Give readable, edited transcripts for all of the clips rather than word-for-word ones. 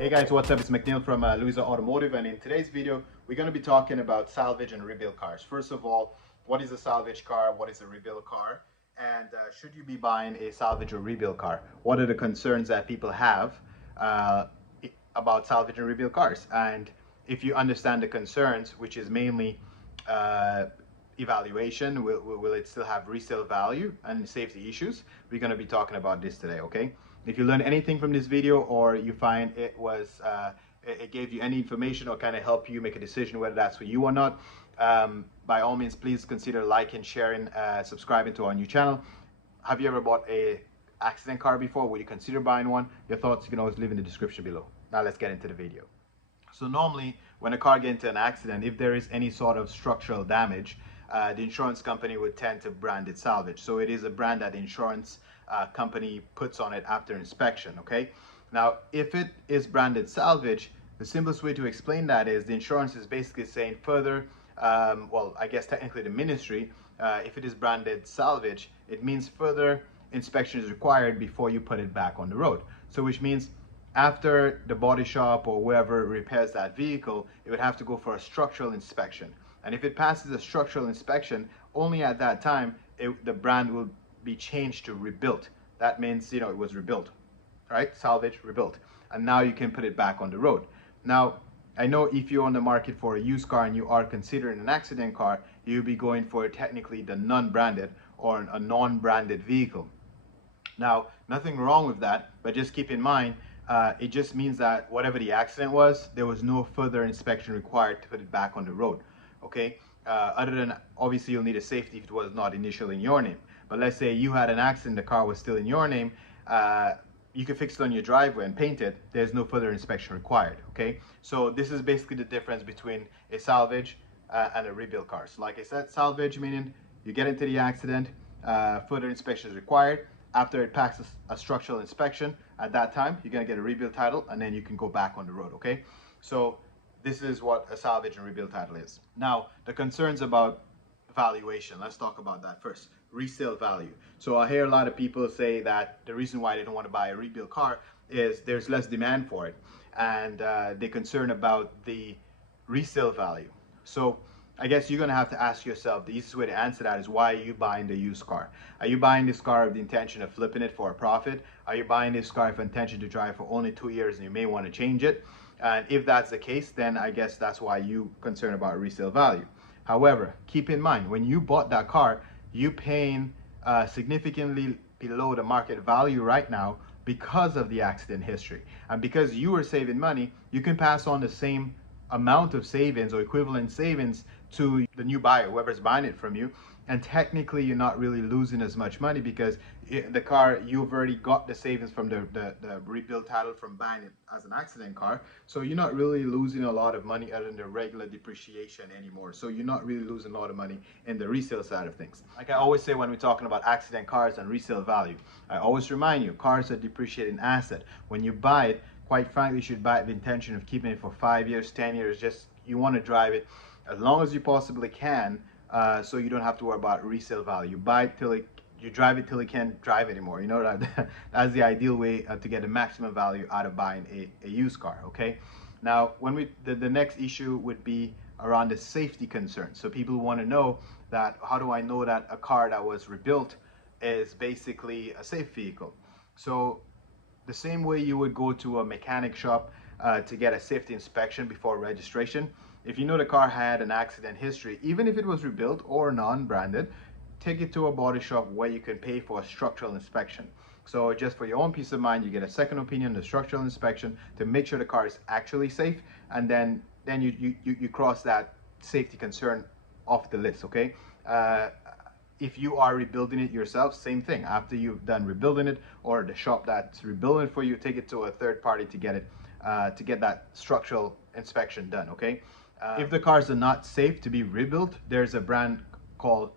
Hey guys, what's up? It's McNeil from Louisa Automotive, and in today's video we're going to be talking about salvage and rebuild cars. First of all, what is a salvage car? What is a rebuild car? And should you be buying a salvage or rebuild car? What are the concerns that people have uh, about salvage and rebuild cars? And if you understand the concerns, which is mainly uh, evaluation, will it still have resale value and safety issues? We're going to be talking about this today, okay? If you learned anything from this video, or you find it was it gave you any information or kind of help you make a decision whether that's for you or not, by all means please consider liking, sharing, subscribing to our new channel. Have you ever bought a accident car before? Would you consider buying one? Your thoughts you can always leave in the description below. Now let's get into the video. So normally when a car gets into an accident, if there is any sort of structural damage, the insurance company would tend to brand it salvage. So it is a brand that the insurance company puts on it after inspection, okay? Now, if it is branded salvage, the simplest way to explain that is the insurance is basically saying further, well, I guess technically the ministry, if it is branded salvage, it means further inspection is required before you put it back on the road. So which means after the body shop or whoever repairs that vehicle, it would have to go for a structural inspection. And if it passes a structural inspection, only at that time, the brand will be changed to rebuilt. That means, it was rebuilt, right? Salvage, rebuilt. And now you can put it back on the road. Now, I know if you're on the market for a used car and you are considering an accident car, you'll be going for technically the non-branded or a non-branded vehicle. Now, nothing wrong with that, but just keep in mind, it just means that whatever the accident was, there was no further inspection required to put it back on the road, okay? Other than, obviously, you'll need a safety if it was not initially in your name. But let's say you had an accident, the car was still in your name, you can fix it on your driveway and paint it. There's no further inspection required, okay? So this is basically the difference between a salvage and a rebuild car. So like I said, salvage meaning you get into the accident, further inspection is required. After it passes a structural inspection, at that time, you're gonna get a rebuild title and then you can go back on the road, okay? So this is what a salvage and rebuild title is. Now, the concerns about valuation, let's talk about that first. Resale value. So I hear a lot of people say that the reason why they don't want to buy a rebuild car is there's less demand for it, and they're concerned about the resale value. So I guess you're going to have to ask yourself, the easiest way to answer that is, why are you buying the used car? Are you buying this car with the intention of flipping it for a profit? Are you buying this car with intention to drive for only 2 years and you may want to change it? And if that's the case, then I guess that's why you're concerned about resale value. However, keep in mind, when you bought that car, you're paying significantly below the market value right now because of the accident history. And because you were saving money, you can pass on the same amount of savings or equivalent savings to the new buyer, whoever's buying it from you. And technically, you're not really losing as much money because the car, you've already got the savings from the rebuild title from buying it as an accident car. So you're not really losing a lot of money other than the regular depreciation anymore. So you're not really losing a lot of money in the resale side of things. Like I always say when we're talking about accident cars and resale value, I always remind you, cars are depreciating asset. When you buy it, quite frankly, you should buy it with the intention of keeping it for 5 years, 10 years. Just, you want to drive it as long as you possibly can, so you don't have to worry about resale value. Buy it till you drive it till you can't drive anymore. You know, that's the ideal way to get the maximum value out of buying a used car, okay? Now, when the next issue would be around the safety concerns. So people want to know that, how do I know that a car that was rebuilt is basically a safe vehicle? So the same way you would go to a mechanic shop to get a safety inspection before registration, if you know the car had an accident history, even if it was rebuilt or non-branded, take it to a body shop where you can pay for a structural inspection. So just for your own peace of mind, you get a second opinion, the structural inspection, to make sure the car is actually safe, and then you cross that safety concern off the list, okay? If you are rebuilding it yourself, same thing. After you've done rebuilding it, or the shop that's rebuilding it for you, take it to a third party to get it, to get that structural inspection done, okay? If the cars are not safe to be rebuilt, there's a brand called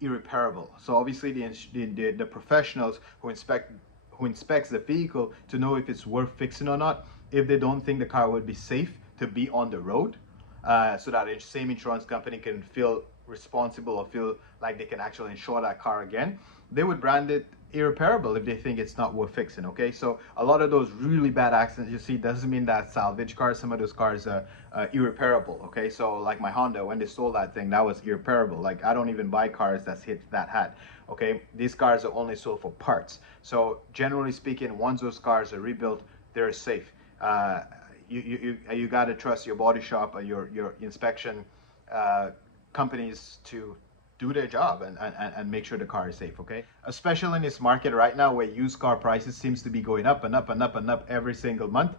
irreparable. So obviously the professionals who inspects the vehicle to know if it's worth fixing or not, if they don't think the car would be safe to be on the road, so that the same insurance company can feel responsible or feel like they can actually insure that car again, they would brand it irreparable if they think it's not worth fixing. Okay, so a lot of those really bad accidents you see doesn't mean that salvage cars. Some of those cars are irreparable. Okay, so like my Honda, when they stole that thing, that was irreparable. Like, I don't even buy cars that's hit that hat. Okay, these cars are only sold for parts. So generally speaking, once those cars are rebuilt, they're safe. You got to trust your body shop or your inspection companies to do their job and make sure the car is safe. Okay, especially in this market right now where used car prices seems to be going up and up and up and up every single month.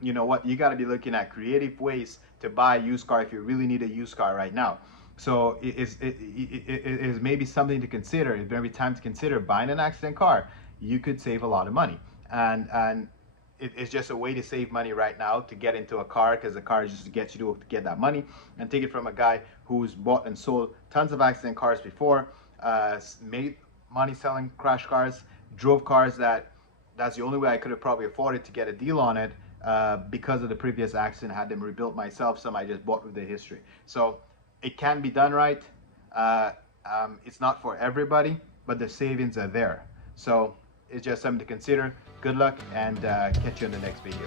You know what, you got to be looking at creative ways to buy a used car if you really need a used car right now. So it is maybe something to consider. It's maybe time to consider buying an accident car. You could save a lot of money, and it's just a way to save money right now to get into a car, because the car is just to get you to get that money, and take it from a guy who's bought and sold tons of accident cars before, made money selling crash cars, drove cars that's the only way I could have probably afforded to get a deal on it, because of the previous accident. Had them rebuilt myself, some I just bought with the history. So it can be done right. It's not for everybody, but the savings are there. So it's just something to consider. Good luck, and catch you in the next video.